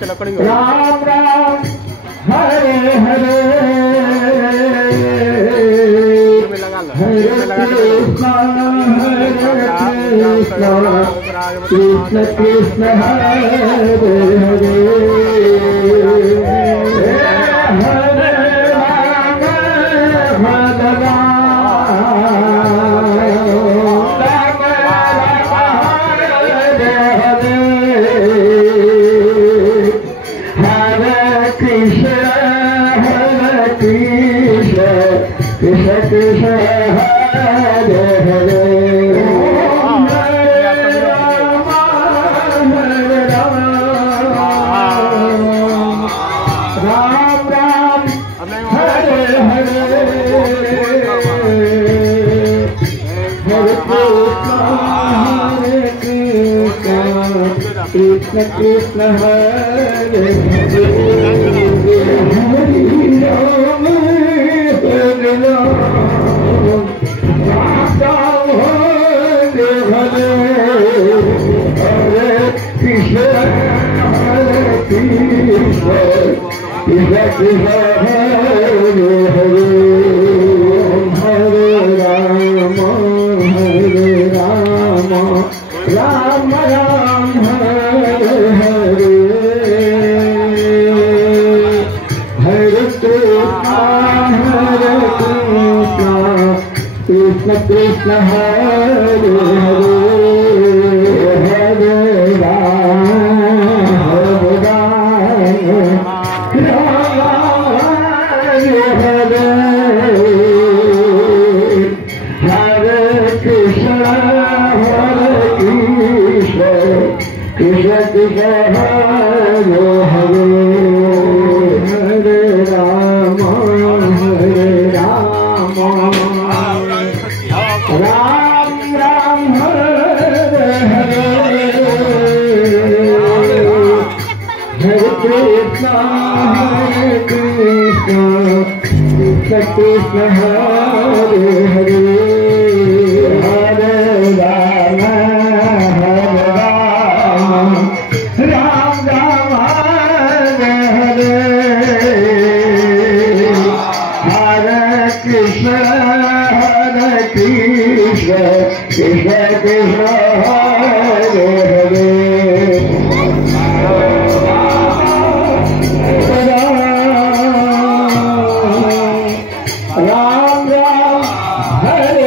Ram Ram Hare Hare Krishna Krishna Hare Hare Hare Ram Krishna Krishna Hare Hare Ram Ram Hare Hare Hare Krishna Krishna Hare Hare Ram Ram Hare Hare Hare Krishna Krishna Hare Hare Hare Ram Hare Hare Hare Krishna Krishna Krishna Hare Hare Hare Ram Ram Ram Hare Hare Hare Krishna Krishna Krishna Hare Hare Hare Ram Ram Ram Hare Hare Hare Krishna Krishna Krishna Krishna Hare Hare Ram Ram Hare